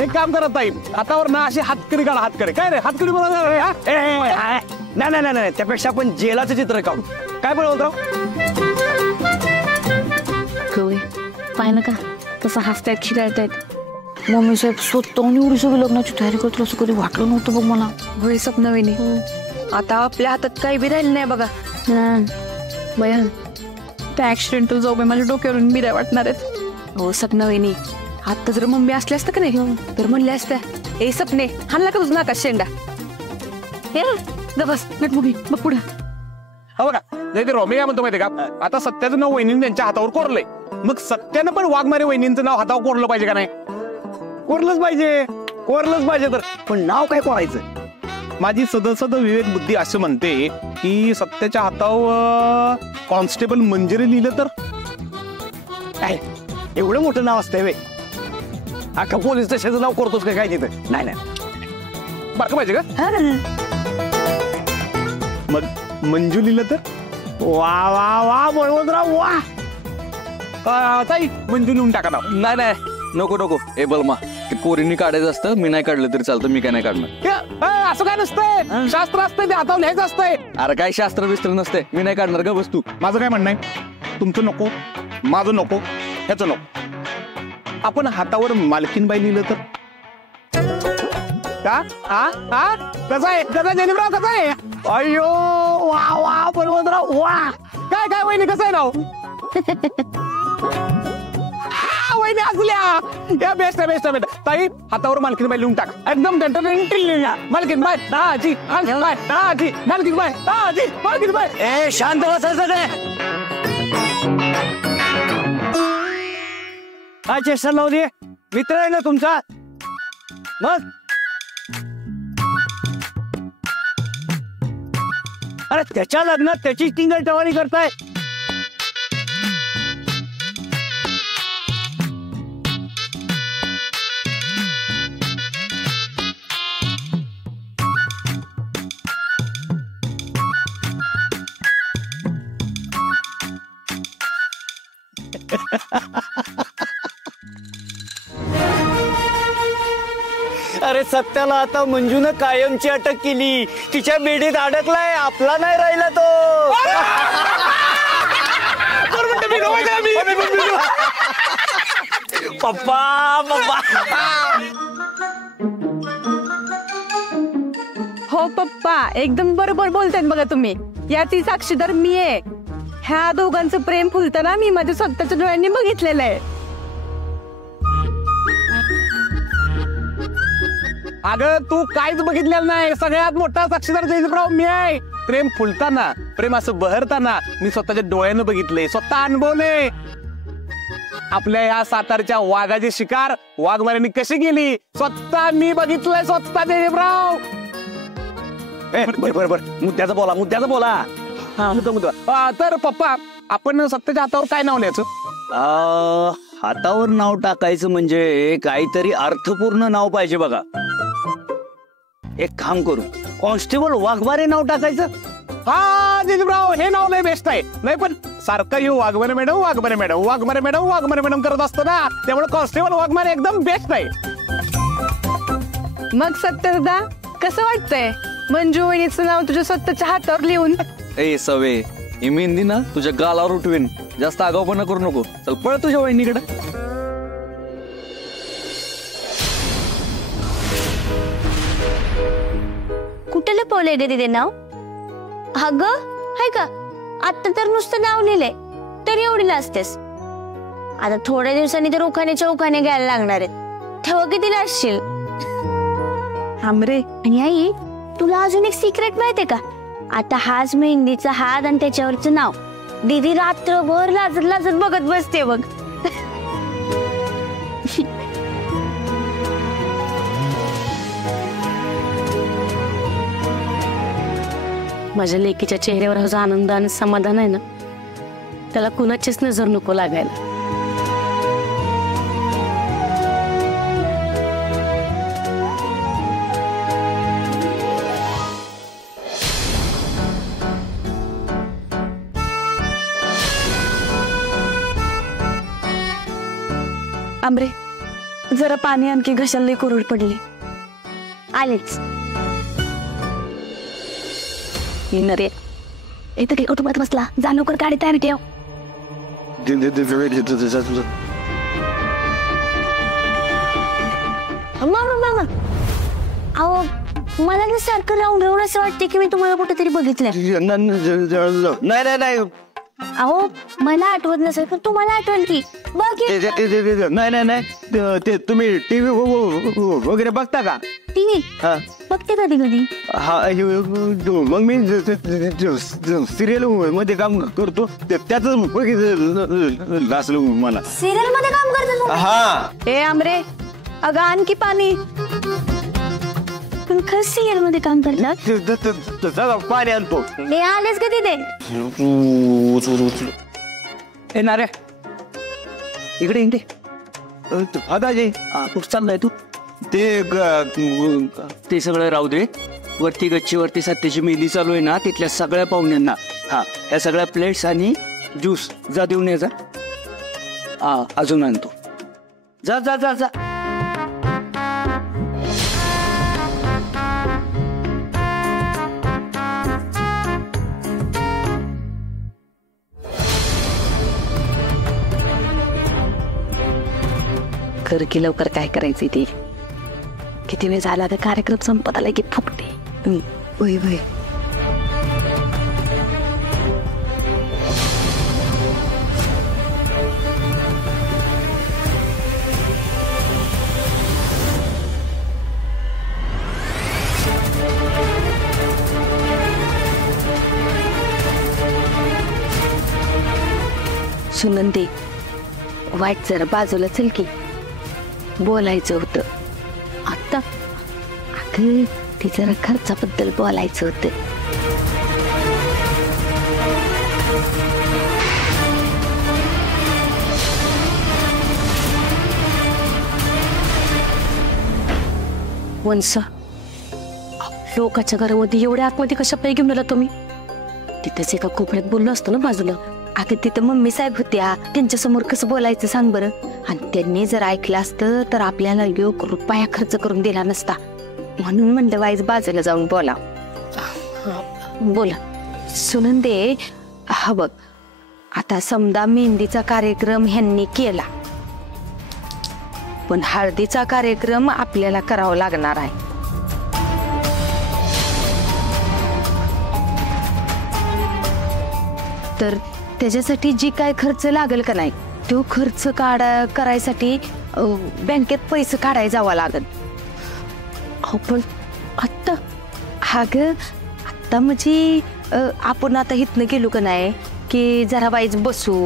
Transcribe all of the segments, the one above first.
एक काम करत ताई, हातावर ना अशी हातकडी काढा, हातकडी. काय रे हातकडी बोला? नाही नाही नाही, त्यापेक्षा आपण जेलाचं चित्र काढू. काय बोलतो गवळी? पाहिलं का कसं हसतायत, खिदळतायत. मम्मी साहेब स्वतःहून एवढी सगळी लग्नाची तयारी करतो असं कधी वाटलं नव्हतं बघ मला. होय सपनावहिनी, आता आपल्या हातात काही बी राहिलं नाही बघा. बया त्या ऍक्सिडेंटल जाऊ बाई माझ्या डोक्यावरून बिराय वाटणार आहेत. हो सपनावहिनी, आता जर मम्मी असल्या असतं का नाही तर म्हणल्या असत्या, ए सपने हाणला का तुझं नाकात शेंडा. बस नटमुगी मग पुढे. हो बघा, नाही ते रॉमी काय म्हणतो माहिती का, आता सत्याचं नाव वहिनीने त्यांच्या हातावर कोरलंय, मग सत्यानं पण वाघमारे वहिनींचं नाव हातावर कोरलं पाहिजे का नाही? कोरलंच पाहिजे, कोरलंच पाहिजे. तर पण नाव काय कोरायचं? माझी सदसद विवेक बुद्धी असं म्हणते की सत्याच्या हातावर कॉन्स्टेबल मंजिरी लिहिलं तर काय एवढं मोठं नाव असतंय वे? अख्खा पोलीस स्टेशनचं नाव करतोस का काय तिथं? नाही नाही, बारकं पाहिजे का? मग मंजू लिहिलं तर? वा वा वा बळवंतराव वा. ताई मंजू लिहून टाका नाव. नाही नाही, नको नको. ए बलमा, ते पोरींनी काढायचं असतं, मी नाही काढलं तरी चालतं, मी काय नाही काढणार. असं काय नसतंय, शास्त्र असतंय, ते हातावर लिहायचं असतंय. अरे काय शास्त्र बिस्त्र नसते, मी नाही काढणार का वस्तू. माझं काय म्हणणं आहे, तुमचं नको, माझं नको, ह्याचं नको. आपण हातावर मालकीनबाई लिहिलं तर? का कसं आहे, कसं आहे जयदेवराव, कसं आहे? अयो वा वा बळवंतराव वा. काय काय वहिनी, कसं आहे नाव? वहिनी असल्या या बेस्ट आहे, बेस्ट आहे बेटा. ताई हातावर मालकीनबाई लिहून टाक, एकदम मालकीनबाई दाजी, मालकीनबाई दाजी, मालकीनबाई दाजी, मालकीनबाई. ए शांत बसायचं नाही. काय चेष्टा लावली? मित्र आहे ना तुमचा? मग अरे त्याच्या लग्नात त्याची टिंगलटवाणी करताय. अरे सत्याला आता मंजूनं कायमची अटक केली, तिच्या बेडीत अडकलाय, आपला नाही राहिला तो. पप्पा पप्पा. हो पप्पा, एकदम बरोबर बोलताय बघा तुम्ही. याची साक्षीदार मी आहे. ह्या दोघांचं प्रेम फुलताना मी माझ्या स्वतःच्या डोळ्यांनी बघितलेलं आहे. अगं तू काहीच बघितलेलं नाही, सगळ्यात मोठा साक्षीदार जयदेवराव मी आहे. प्रेम फुलताना, प्रेम असं बहरताना मी स्वतःच्या डोळ्यानं बघितले, स्वतः अनुभवले. आपल्या या सातारच्या वाघाची शिकार वाघमाऱ्यांनी कशी केली स्वतः मी बघितलंय, स्वतः जयदेवराव. बर मुद्द्याचं बोला, मुद्द्याचं बोला. मुद्दा तर पप्पा, आपण सत्याच्या हातावर काय नाव लिहायचं? हातावर नाव टाकायचं म्हणजे काहीतरी अर्थपूर्ण नाव पाहिजे बघा. एक काम करू, कॉन्स्टेबल वाघमारे नाव टाकायचं. हा जयदेवराव, हे नाव लय बेस्ट आहे. नाही पण सारखं येऊ Waghmare madam, Waghmare madam, Waghmare madam, Waghmare madam करत असतं ना, त्यामुळे कॉन्स्टेबल वाघमारे एकदम बेस्ट आहे. मग सत्यदा कसं वाटतंय मंजू वहिनीचं नाव तुझ्या स्वतःच्या हातावर लिहून? ए सवे, ही मेहंदी ना तुझ्या गालावर उठवेन, जास्त आगाऊपणा करू नको. चल पळ तुझ्या वहिनीकडे. कुठे लपवलंय रे तिथे नाव? अगं हाय का, आता तर नुसतं नाव लिहिलंय तरी एवढी लाजतेस. आता थोड्या दिवसांनी तर उखाण्याच्या उखाणे घ्यायला लागणार आहेत, तेव्हा किती लाजशील. आमरे, आणि आई तुला अजून एक सिक्रेट माहितीये का? आता हाच मेहंदीचा हात आणि त्याच्यावरचं नाव दीदी रात्रभर लाजत लाजत बघत बसते बघ. माझ्या लेकीच्या चेहऱ्यावर हा जो आनंद आणि समाधान आहे ना, त्याला कुणाचीच नजर नको लागायला. आमरे जरा पाणी आणखी घशाला लई कोरड पडली. आलेच. येणार रे इथं काही कुटुंबात बसला, जा लवकर गाडी तयार ठेव. मामा अहो मला ना सारखं राहून राहून असं वाटते की मी तुम्हाला कुठेतरी बघितलंय. नाही नाही अहो मला आठवत नसेल पण तुम्हाला आठवण की बघ. नाही नाही ते तुम्ही टीव्ही वगैरे बघता का? टीव्ही हा बघते कधी कधी. हा मग मी सिरियल मध्ये काम करतो त्याच बघितलं असलं मला. सिरियल मध्ये काम करतो. हा ए आमरे अगं आणखी पाणी. पण खरंच सिरियल मध्ये काम करतात. पाणी आणतो. हे आलेच कधी ते. येणार रे इकडे इकडे. दादाजी कुठं चाललाय तू? ते सगळं राहू दे. वरती गच्चीवरती सत्याची मेहंदी चालू आहे ना, तिथल्या सगळ्या पाहुण्यांना हा ह्या सगळ्या प्लेट्स आणि ज्यूस जा देऊन ये जा. हा अजून आणतो. जा जा जा जा. कर की लवकर काय करायचं ते. किती वेळ झाला तर कार्यक्रम संपत आला की फुकते. वय वय सुनंदे वाईट जरा बाजूला चल की. बोलायचं होतं आता. अगं ते जरा खर्चाबद्दल बोलायचं होतं. वंस लोकांच्या घरामध्ये एवढ्या आतमध्ये कशा पाय घेऊन आला तुम्ही? तिथेच एका कोपऱ्यात बोललो असतो ना बाजूला. अगं तिथं मम्मी साहेब होत्या, त्यांच्या समोर कसं बोलायचं सांग बरं. आणि त्यांनी जर ऐकलं असतं तर आपल्याला एक रुपया खर्च करून दिला नसता. म्हणून म्हणलं वाईज बाजूला जाऊन बोला. बोला. सुनंदे हा बघ आता समजा मेहंदीचा कार्यक्रम ह्यांनी केला पण हळदीचा कार्यक्रम आपल्याला करावा लागणार आहे. तर त्याच्यासाठी जी काय खर्च लागेल का नाही तो खर्च करायसाठी बँकेत पैसे काढायला जावं लागेल. पण आत्ता हा ग आत्ता म्हणजे आपण आता इथनं गेलो का नाही की जरा वाईज बसू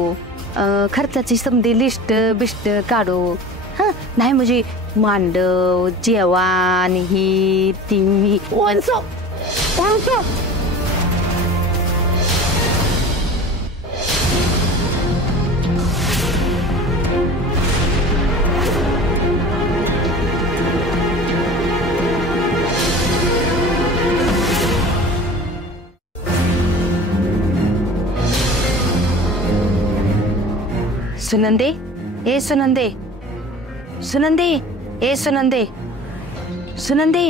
खर्चाची समधी लिस्ट बिस्ट काढू. हा नाही म्हणजे मांडव जेवण ही ती सुनंदे ए सुनंदे सुनंदे ए सुनंदे सुनंदे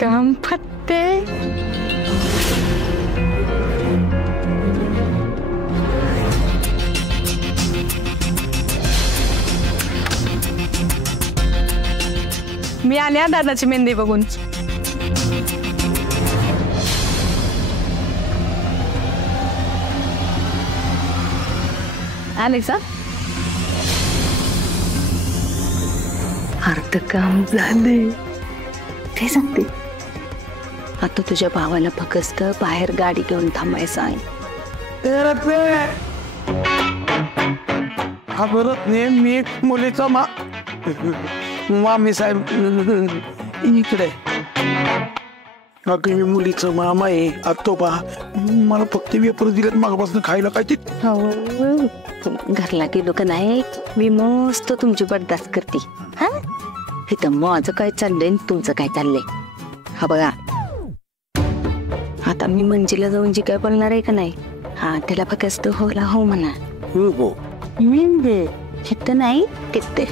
काम फत्ते. मी आल्या दादाची मेहंदी बघून. अलेक्सा अर्ध काम झाले ते सांगते. आता तुझ्या भावाला फक्त बाहेर गाडी घेऊन थांबायचं आहे. हा बरं मी मुलीचा मामी साहेब इकडे. अगं मी मुलीचं मामा आहे आतोबा. मला फक्त वेपर दिलेत मागापासून खायला काय ते. घरला गेलो का नाही मी मस्त तुमची बरदास्त करते. हा इथं माझं काय चाललंय तुमचं काय चाललंय. हा बघा आता मी मंजीला जाऊन जी काय बोलणार आहे का नाही हा त्याला फक्त होला हो म्हणा. हो मेहंदी इथं नाही तिथे.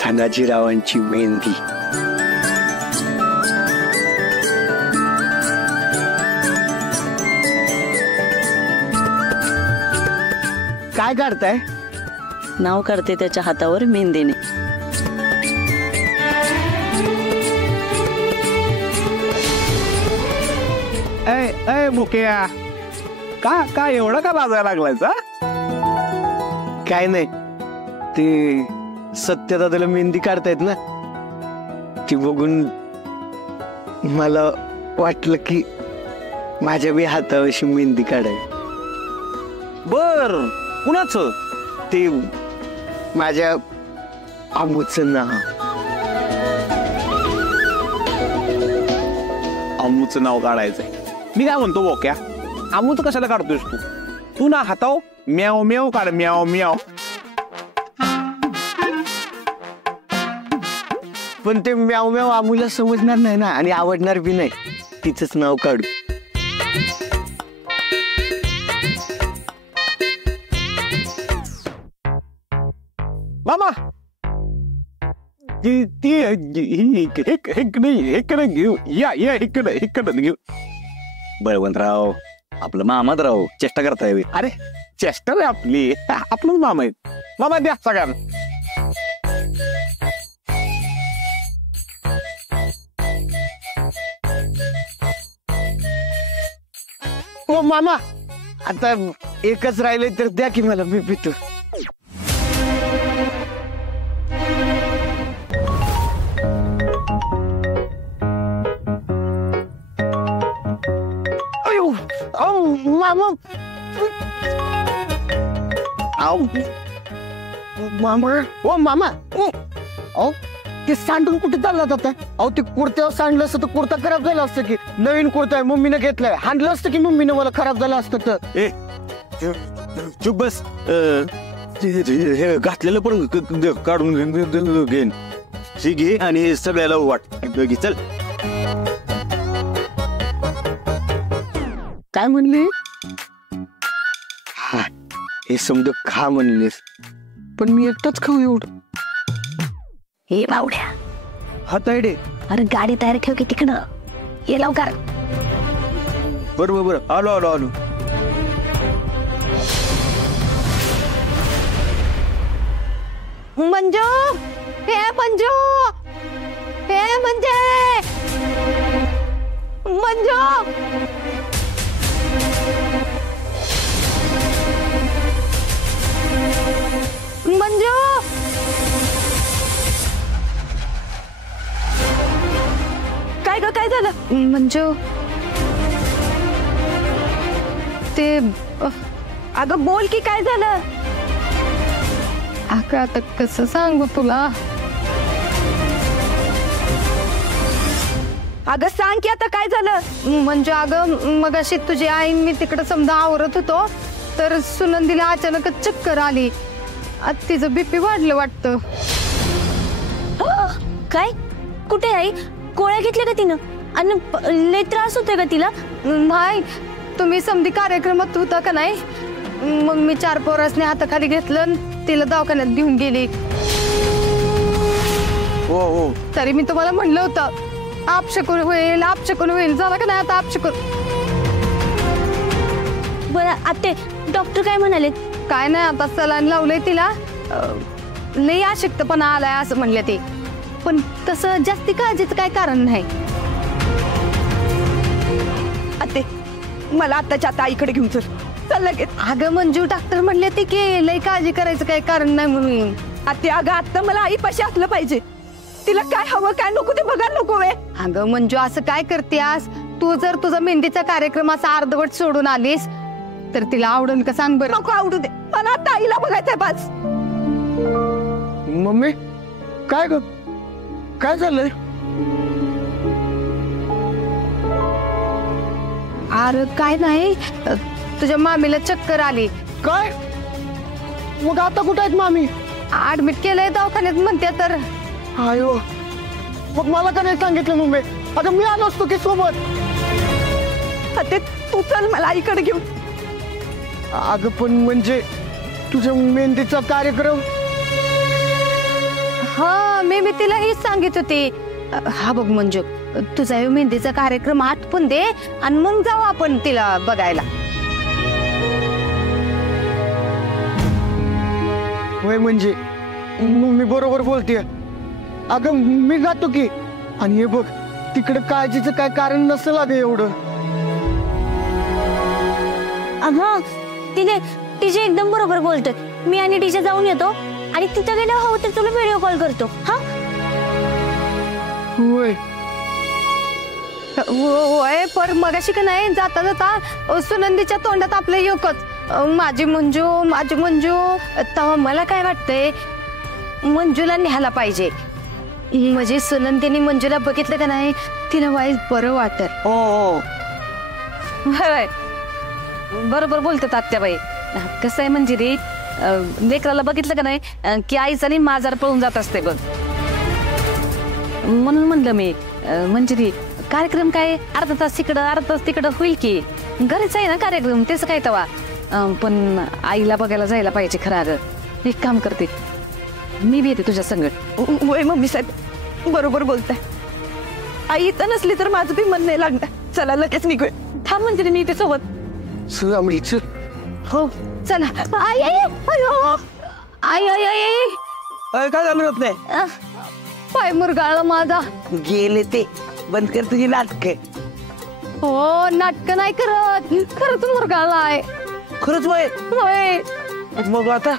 तानाजीरावांची मेहंदी. काय काढताय? नाव काढते त्याच्या हातावर मेहंदीने. ए मुक्या, का एवढं का लाजायला लागलायचा? काय नाही, ते सत्यदादाला मेहंदी काढतायत ना, ती बघून मला वाटलं की माझ्या बी हातावर अशी मेहंदी काढावी. बर, कुणाचं? ते माझ्या आमूचं नाव. आमूचं नाव काढायचंय. मी काय म्हणतो बोक्या, आमूचं कशाला काढतोयस तू? तू ना हाताव म्याव म्याव काढ, म्याव म्याव. पण ते म्याव म्याव आमूला समजणार नाही ना, आणि आवडणार बी नाही. तिचंच नाव काढू. मामा, इकडे घेऊ या, इकडे घेऊ. बळवंतराव, आपलं मामात राव, चेष्टा करताय. अरे चेष्टा रे आपली, आपलंच मामा आहेत. मामा द्या सगळ्यांना. ओ मामा, आता एकच राहिलंय तर द्या की मला, मी पितो. अयो, मामा, मामा, ओ मामा, ओ ते सांडून कुठे चालला जाता? अहो ते कुर्त्यावर सांडलं असतं तर कुर्ता खराब झाला असतं की. नवीन कुर्ता आहे, मम्मीने घेतलाय. हाणलं असतं की मम्मीने मला, खराब झालं असतं तर. ए चुप बस. हे घातलेलं पण काढून घेईन. घे आणि सगळ्याला वाट घे. चल. काय म्हणले? हा, हे समज खा म्हणलेस, पण मी एकटाच खाऊ एवढं? हे बावड्या, हातायडे. अरे गाडी तयार ठेव की तिकडं. ये लवकर. बरोबर, आलो आलो आलो. मंजू, हे मंजू, हे म्हणजे मंजू. मंजू, काय ग, काय झालं? मंजू, ते अगं बोल की काय झालं? अगं आता कसं सांगू तुला? अगं सांग की आता काय झालं? म्हणजे अगं मगाशी तुझी आई मी तिकडं समजा आवरत होतो तर सुनंदीला अचानकच चक्कर आली. तिचं बीपी वाढलं वाटतं. काय? कुठे आई? गोळ्या घेतल्या का तिनं? आणि लय त्रास होतोय का तिला? नाही, तुम्ही समधी कार्यक्रमात होता का नाही, मग मी 4 पोरासने हाताखाली घेतलं, तिला दवाखान्यात घेऊन गेली. हो हो, तरी मी तुम्हाला म्हणलं होतं आपशकून होईल, आपशकून होईल. झालं का नाही आता आपशकून? बरं आते, डॉक्टर काय म्हणाले? काय नाही, आता सलाईन लावलंय तिला. लई अशक्तपणा आलाय असं म्हणले ते, पण तसं जास्ती काळजीचं काय कारण नाही. आते, मला आत्ताच्या आता आईकडे घेऊन चल लगेच. अगं मंजू, डॉक्टर म्हणले ते की लई काळजी करायचं काय कारण नाही म्हणून. आते अगं, आता मला आईपाशी असलं पाहिजे. तिला काय हवं काय नको ते बघायला नको वे. अगं मंजू, असं काय करतेस तू? जर तुझा मेहंदीचा कार्यक्रम असा अर्धवट सोडून आलीस तर तिला आवडून का सांग बरं? नको आवडू दे, मला आता आईला बघायचंय बस. मम्मी, काय ग? काय झालंय? अरे काय नाही, तुझ्या मामीला चक्कर आली. काय? मग आता कुठं आहेत मामी? ऍडमिट केलंय दवाखान्यात म्हणते तर. आयो, मग मला का नाही सांगितलं मम्मी? अगं मी आलो असतो की सोबत. ते तू चल मला आईकडे घेऊन. अगं पण म्हणजे तुझ्या मेहंदीचा कार्यक्रम. हा मी तिला हेच सांगित होती. हा बघ मंजू, तुझा मेहंदीचा कार्यक्रम आटपून दे आणि मग जाऊ आपण तिला बघायला. होय म्हणजे मी बरोबर बोलतेय. अगं मी जातो की. आणि हे बघ, तिकडे काळजीचं काय कारण नसेल अगं एवढं. हा तिचे एकदम बरोबर बोलतोय. मी आणि टीचर जाऊन येतो आणि तिथं गेलं हवं तर तुला व्हिडिओ कॉल करतो. हा होय होय, पर मगाशी का नाही जाता जाता सुनंदीच्या तोंडात आपलं एकच माझी मंजू माझी मंजू. तेव्हा मला काय वाटतंय, मंजूला न्यायला पाहिजे. म्हणजे सुनंदीने मंजूला बघितलं का नाही, तिला वाईट बरं वाटत. हो बरोबर बोलतात आत्याबाई. कसं आहे म्हणजे रे, लेकराला बघितलं का नाही की आईचा आणि माझा पळून जात असते बघ. म्हणून म्हणलं मी म्हणजे रे, कार्यक्रम काय अर्धा तास तिकडं अर्धा तास तिकडं होईल की. घरीच आहे ना कार्यक्रम, त्याचं काय तवा. पण आईला बघायला जायला पाहिजे खरं. अगं एक काम करते, मी बी येते तुझ्या संगत. वय मम्मी साहेब बरोबर बोलताय. आई इथं नसली तर माझं बी मन नाही लागणार. चला लगेच निघूया. थांब म्हणजे मी ते सोबत. हो चला. आई आई अयो, आई आई आई काय झालं होत नाही? पाय मुरगाळला माझा. गेले ते बंद कर तुझी नाटक. हो नाटक नाही करत, खरंच मुरगाळलाय. खरंच वय? होय. मग आता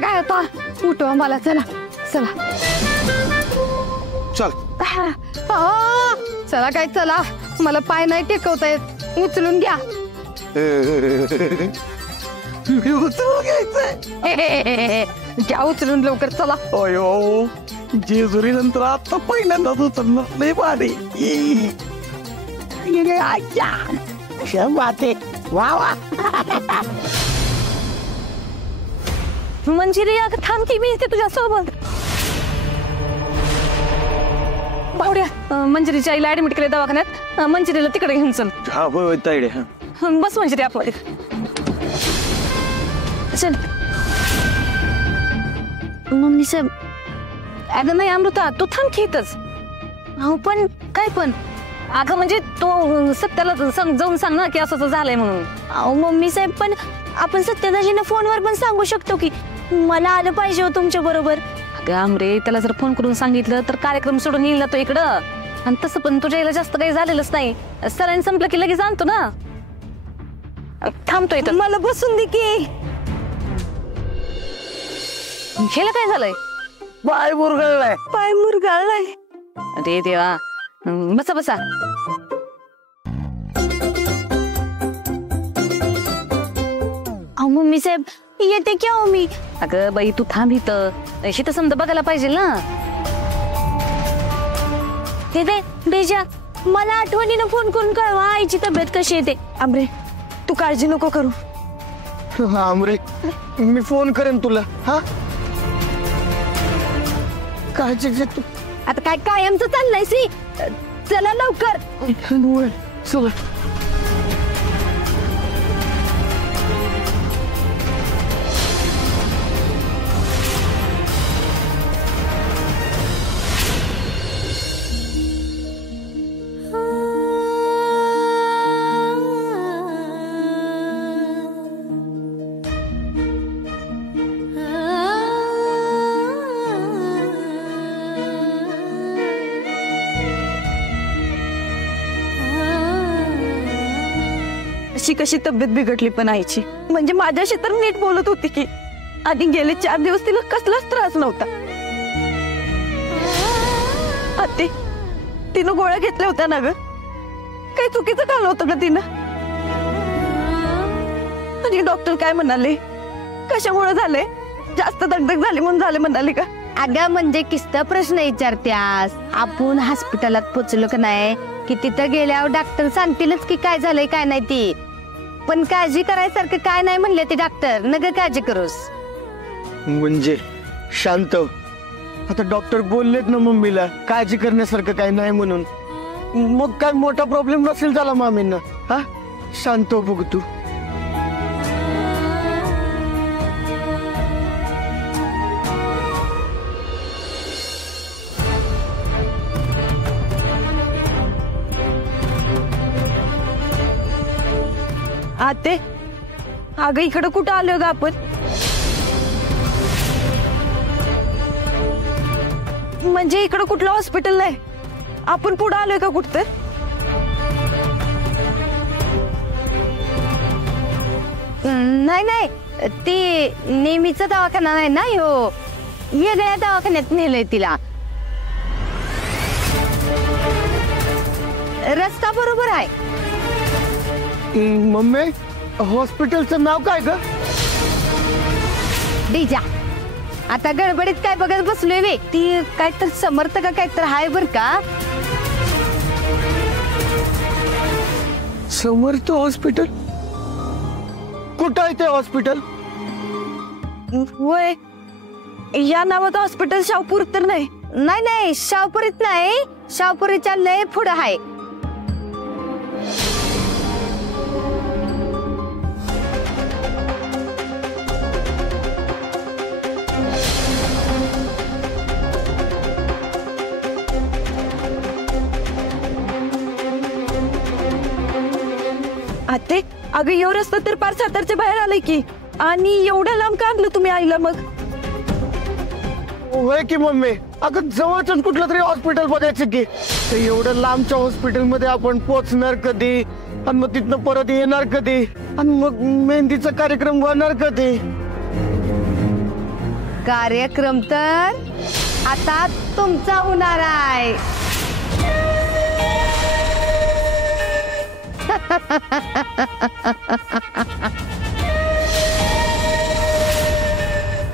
काय होता, उठवा मला. चला चला चल. चला काय चला, मला पाय नाही टेकवता येत. उचलून घ्या. घ्या उचलून लवकर. चला. अयो, जेजुरी नंतर आता पहिल्यांदाच उचललं. लय भारी. वा वा. मंजिरी अगं थांब की, मी येते तुझ्या सोबत. भावड्या, मंजिरीच्या आईला ऍडमिट केले दवाखान्यात. मंजिरीला तिकडे घेऊन चल. हा होय ताईडे. बस मंजिरी आपल्या चल. मम्मी साहेब. अगं नाही अमृता, तू थांब की इथंच. अहो पण काय पण. अगं म्हणजे तो सत्याला जाऊन सांग ना की असं झालंय म्हणून. अहो मम्मी साहेब, पण आपण सत्यदाजींना फोनवर पण सांगू शकतो की मला आलं पाहिजे हो तुमच्या बरोबर. अगं आमरे, त्याला जर फोन करून सांगितलं तर कार्यक्रम सोडून येईल ना तो इकडं. आणि तसं पण तुझ्या याला जास्त काही झालेलंच नाही. सरांनी संपलं की लगेच आणतो ना. थांबतोय तर. मला बसून दे की. ह्याला काय झालंय? पाय मुरगळलाय. पाय मुरगाळलाय. अरे देवा. बसा बसा. अहो मम्मी साहेब, येते की हो मी. अगं बाई तू थांब इथं. तर समजा बघायला पाहिजे ना. ते बेजा, मला आठवणीनं फोन करून कळवा आईची तब्येत कशी येते. आमरे तू काळजी नको करू. आमरे, मी फोन करेन तुला. हा काळजी घे तू. आता काय कायमचं चाललंय सी. चला लवकर. चला. अशी कशी तब्येत बिघडली पण आईची. म्हणजे माझ्याशी तर नीट बोलत होती की. आणि गेले 4 दिवस तिला कसलाच त्रास नव्हता. आते, तिनं गोळ्या घेतल्या होत्या ना ग. काही चुकीचं खाल्लं होतं का तिनं? आणि डॉक्टर काय म्हणाले? कशामुळे झाले? जास्त दगदग झाली म्हणून झाले म्हणाले का? अगं म्हणजे किस्त प्रश्न विचारत्यास. आपण हॉस्पिटलात पोचलो का नाही की तिथं गेल्यावर डॉक्टर सांगतीलच की काय झालंय काय नाही ती. पण काळजी करायसारखं काय नाही म्हणले ते डॉक्टर. नग काळजी करूस. म्हणजे शांत. आता डॉक्टर बोललेत ना मम्मीला काळजी करण्यासारखं काय नाही म्हणून. मग काय मोठा प्रॉब्लेम नसेल झाला मामींना. हा शांत हो बघ तू. आते अगं इकडं कुठं आलोय ग आपण. म्हणजे इकडं कुठलं हॉस्पिटल नाही. आपण पुढे आलोय का कुठं. नाही नाही ती नेहमीचा दवाखाना नाही ना ह्यो. वेगळ्या दवाखान्यात नेलंय तिला. रस्ता बरोबर आहे. मम्मी हॉस्पिटलचं नाव काय ग. डीजा आता गडबडीत काय बघत बसलोय वे. ती काय तर समर्थ का काय तर हाय बर का. समर्थ हॉस्पिटल. कुठं आहे ते हॉस्पिटल. वय या नावाचं हॉस्पिटल शाहपूर तर नाही. नाही नाही शाहपुरीत नाही. शाहपुरीच्या लय पुढं आहे. आते अगं एवढं रस्ता तर पार सातारच्या बाहेर आलंय की. आणि एवढ्या लांब का आणलं तुम्ही आईला मग. होय की मम्मी. अगं जवळच कुठलं तरी हॉस्पिटल बघायचं की. एवढं लांबच्या हॉस्पिटल मध्ये आपण पोहोचणार कधी. आणि मग तिथनं परत येणार कधी. आणि मग मेहंदीचा कार्यक्रम होणार कधी. कार्यक्रम तर आता तुमचा होणार आहे.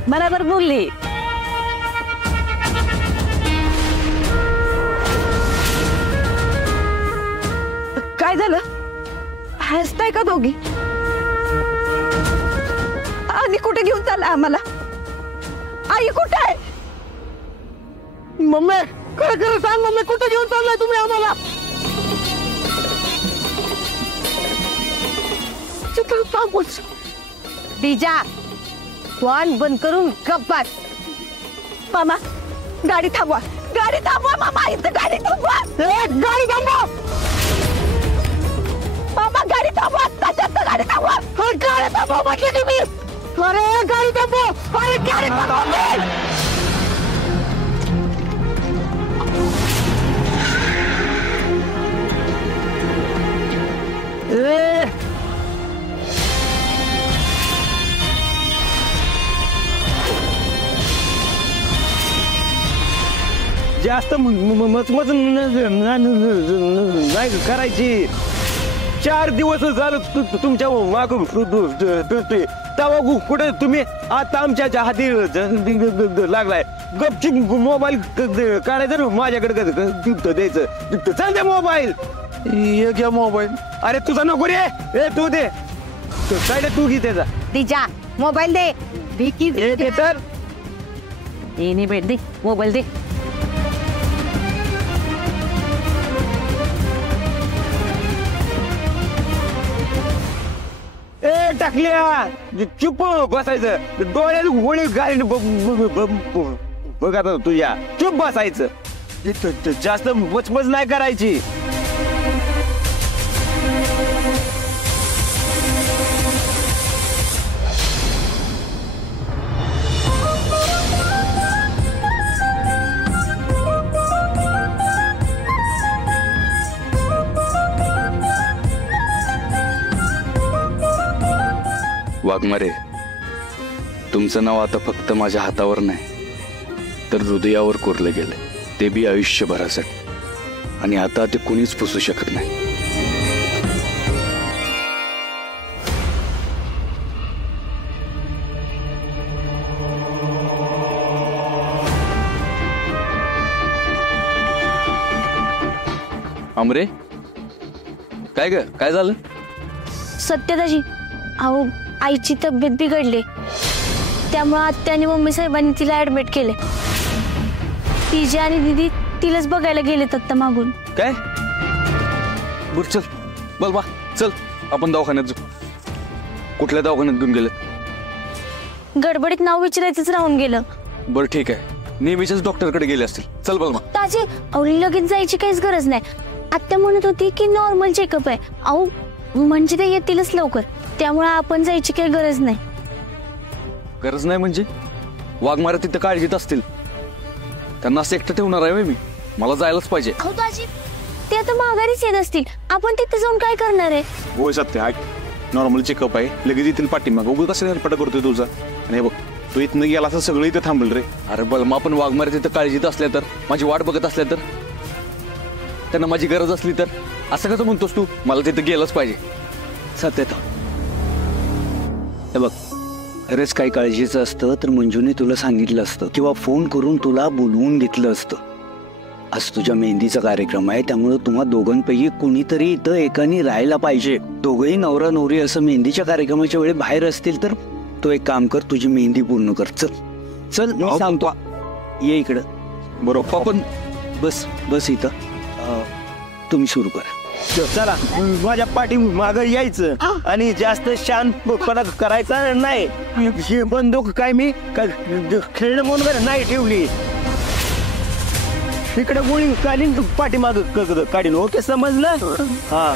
बरोबर बोलली. काय झालं हसताय का दोघी. आणि कुठे घेऊन चालला आम्हाला. आई कुठे आहे. मम्मी काय खरं सांग मम्मी कुठे घेऊन चाललाय तुम्ही आम्हाला. डीजा तोंड बंद करून गप्प बस. मामा गाडी थांबवा. गाडी थांबवा मामा. इथं गाडी थांबवा. गाडी थांबवा. मामा गाडी थांबवा. त्याच्यात गाडी थांबवा. गाडी थांबवा म्हटलं तुम्ही. अरे गाडी थांबवा. अरे गाडी थांबवा. जास्त मचमच नाही करायची. 4 दिवस झालं तुमच्या मागून फिरतोय. तेव्हा कुठे तुम्ही. आता आमच्या हाती लागलाय. गपचूप मोबाईल काढायचा ना माझ्याकडे द्यायचं. चल दे मोबाईल. ये घ्या मोबाईल. अरे तुझा नको रे. ए तू दे. साईड तू घे त्याचा. डीजा मोबाईल दे. भिकी दे तर. नाही भेट दे मोबाईल दे. ए टाकल्या चुप बसायचं. डोळ्यात गोळी गाडी बघ आता तुझ्या. चुप बसायचं. जास्त मचमच नाही करायची. वाघमारे तुमचं नाव आता फक्त माझ्या हातावर नाही तर हृदयावर कोरलं गेलंय. ते बी आयुष्यभरासाठी. आणि आता ते कुणीच पुसू शकत नाही. अमरे काय ग, काय झालं? सत्यदाजी, अहो आईची तब्येत बिघडली, त्यामुळे आत्या आणि मम्मी साहेबांनी तिला ऍडमिट केले. तिची आणि दीदी तिलाच बघायला गेलेत आत्ता मागून. काय? बर चल बलमा, चल आपण दवाखान्यात जाऊ. कुठल्या दवाखान्यात घेऊन गेले? गडबडीत नाव विचारायचंच राहून गेलं. बरं ठीक आहे, नेहमीच्याच डॉक्टरकडे गेले असतील. चल बलमा. ताजी, अहो लगेच जायची काहीच गरज नाही. आत्या म्हणत होती की नॉर्मल चेकअप आहे. अहो म्हणजे ते येतीलच लवकर, त्यामुळे आपण जायची काही गरज नाही. गरज नाही म्हणजे? वाघमारे तिथं काळजीत असतील, त्यांना असं एकटं ठेवणार आहे मी? मला जायलाच पाहिजे. अहो ताजी, ते आता माघारीच येत असतील, आपण तिथे जाऊन काय करणार आहे? होय सत्य, ऐक, नॉर्मल चेकअप आहे, लगेच येतील पाठीमाग. उगाच कसं हेलपाटा करतोय तुझा? आणि हे बघ, तू इथनं गेला असं सगळं इथं थांबल रे. अरे बलमा, पण वाघमारे तिथं काळजीत असल्या तर, माझी वाट बघत असल्या तर, त्यांना माझी गरज असली तर, असं कसं म्हणतोस तू? मला तिथं गेलंच पाहिजे. सत्यता, हे बघ, खरंच काही काळजीचं असतं तर मंजूने तुला सांगितलं असतं किंवा फोन करून तुला बोलवून घेतलं असतं. आज तुझ्या मेहंदीचा कार्यक्रम आहे, त्यामुळे तुम्हा दोघांपैकी कुणीतरी इथं एकाने राहायला पाहिजे. दोघंही नवरा नवरी असं मेहंदीच्या कार्यक्रमाच्या वेळी बाहेर असतील तर तो एक काम कर, तुझी मेहंदी पूर्ण कर. चल चल, मी सांगतो, ये इकडं. बरोबर, आपण बस बस इथं. तुम्ही सुरू करा. चला, माझ्या पाठी माग यायचं आणि जास्त शांतपणा करायचा नाही. ही बंदूक काय मी खेळणं म्हणून नाही ठेवली. इकडे गोळी काढीन, पाठीमाग काढीन. ओके, समजलं? हा.